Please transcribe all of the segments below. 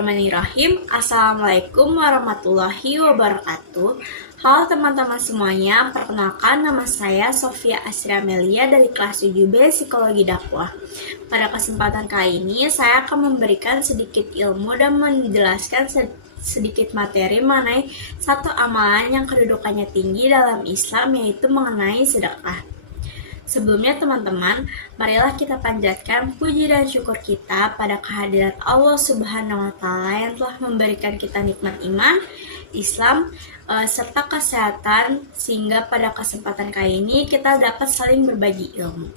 Bismillahirrahmanirrahim. Assalamualaikum warahmatullahi wabarakatuh. Halo teman-teman semuanya, perkenalkan nama saya Sofia Asri Amelia dari kelas 7B Psikologi Dakwah. Pada kesempatan kali ini, saya akan memberikan sedikit ilmu dan menjelaskan sedikit materi mengenai satu amalan yang kedudukannya tinggi dalam Islam, yaitu mengenai sedekah. Sebelumnya teman-teman, marilah kita panjatkan puji dan syukur kita pada kehadirat Allah Subhanahu wa Ta'ala yang telah memberikan kita nikmat iman, Islam, serta kesehatan, sehingga pada kesempatan kali ini kita dapat saling berbagi ilmu.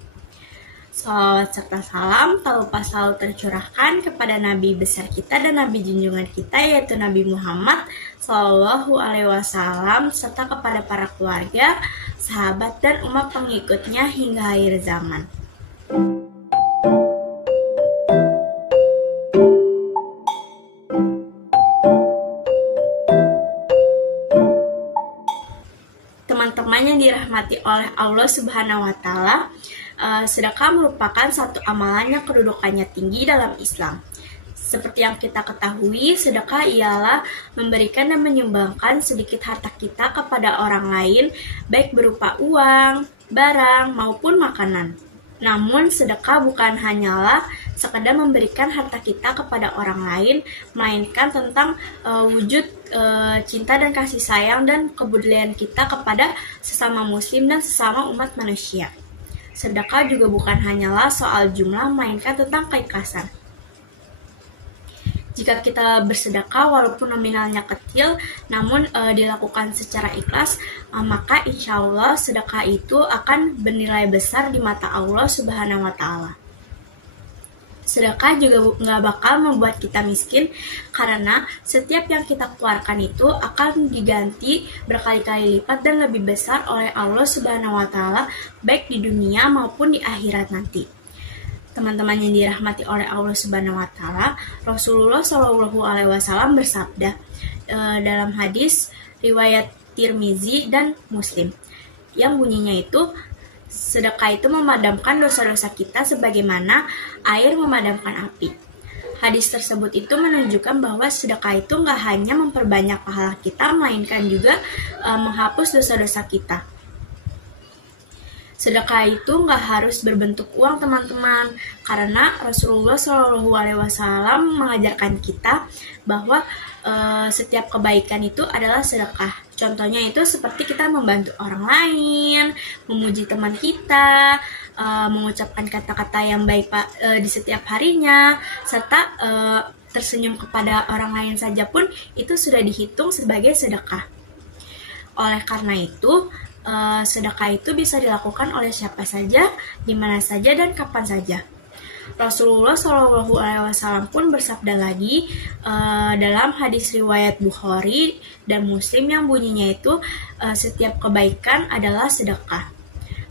Salawat serta salam tak lupa selalu tercurahkan kepada Nabi besar kita dan Nabi junjungan kita, yaitu Nabi Muhammad Sallallahu Alaihi Wasallam, serta kepada para keluarga, sahabat, dan umat pengikutnya hingga akhir zaman. Teman-teman yang dirahmati oleh Allah Subhanahu wa Ta'ala, sedekah merupakan satu amalan yang kedudukannya tinggi dalam Islam. Seperti yang kita ketahui, sedekah ialah memberikan dan menyumbangkan sedikit harta kita kepada orang lain, baik berupa uang, barang, maupun makanan. Namun, sedekah bukan hanyalah sekadar memberikan harta kita kepada orang lain, melainkan tentang wujud cinta dan kasih sayang dan kepedulian kita kepada sesama muslim dan sesama umat manusia. Sedekah juga bukan hanyalah soal jumlah, melainkan tentang keikhlasan. Jika kita bersedekah walaupun nominalnya kecil, namun dilakukan secara ikhlas, maka insya Allah sedekah itu akan bernilai besar di mata Allah Subhanahu wa Ta'ala. Sedekah juga nggak bakal membuat kita miskin, karena setiap yang kita keluarkan itu akan diganti berkali-kali lipat dan lebih besar oleh Allah Subhanahu wa Ta'ala, baik di dunia maupun di akhirat nanti. Teman-teman yang dirahmati oleh Allah Subhanahu wa Ta'ala, Rasulullah Shallallahu Alaihi Wasallam bersabda dalam hadis riwayat Tirmizi dan Muslim, yang bunyinya itu, sedekah itu memadamkan dosa-dosa kita sebagaimana air memadamkan api. Hadis tersebut itu menunjukkan bahwa sedekah itu nggak hanya memperbanyak pahala kita, melainkan juga menghapus dosa-dosa kita. Sedekah itu nggak harus berbentuk uang teman-teman, karena Rasulullah Shallallahu Alaihi Wasallam mengajarkan kita bahwa setiap kebaikan itu adalah sedekah. Contohnya itu seperti kita membantu orang lain, memuji teman kita, mengucapkan kata-kata yang baik di setiap harinya, serta tersenyum kepada orang lain saja pun itu sudah dihitung sebagai sedekah. Oleh karena itu, sedekah itu bisa dilakukan oleh siapa saja, di mana saja, dan kapan saja. Rasulullah Shallallahu Alaihi Wasallam pun bersabda lagi dalam hadis riwayat Bukhari dan Muslim yang bunyinya itu, setiap kebaikan adalah sedekah.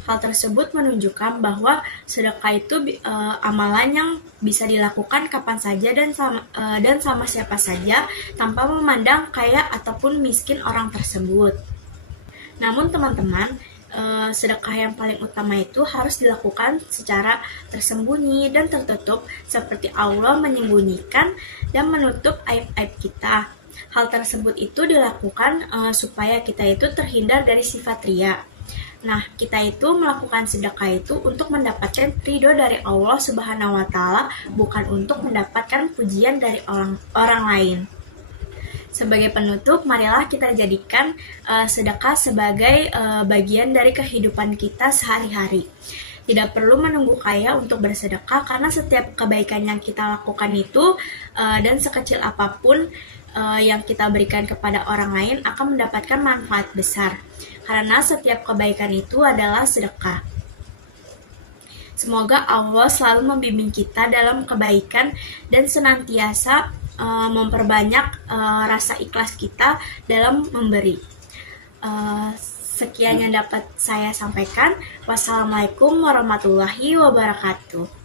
Hal tersebut menunjukkan bahwa sedekah itu amalan yang bisa dilakukan kapan saja dan sama siapa saja, tanpa memandang kaya ataupun miskin orang tersebut. Namun teman-teman, sedekah yang paling utama itu harus dilakukan secara tersembunyi dan tertutup, seperti Allah menyembunyikan dan menutup aib-aib kita. Hal tersebut itu dilakukan supaya kita itu terhindar dari sifat riya. Nah, kita itu melakukan sedekah itu untuk mendapatkan ridho dari Allah Subhanahu wa Ta'ala, bukan untuk mendapatkan pujian dari orang lain. Sebagai penutup, marilah kita jadikan sedekah sebagai bagian dari kehidupan kita sehari-hari. Tidak perlu menunggu kaya untuk bersedekah, karena setiap kebaikan yang kita lakukan itu dan sekecil apapun yang kita berikan kepada orang lain akan mendapatkan manfaat besar, karena setiap kebaikan itu adalah sedekah. Semoga Allah selalu membimbing kita dalam kebaikan dan senantiasa memperbanyak rasa ikhlas kita dalam memberi. Sekian yang dapat saya sampaikan. Wassalamualaikum warahmatullahi wabarakatuh.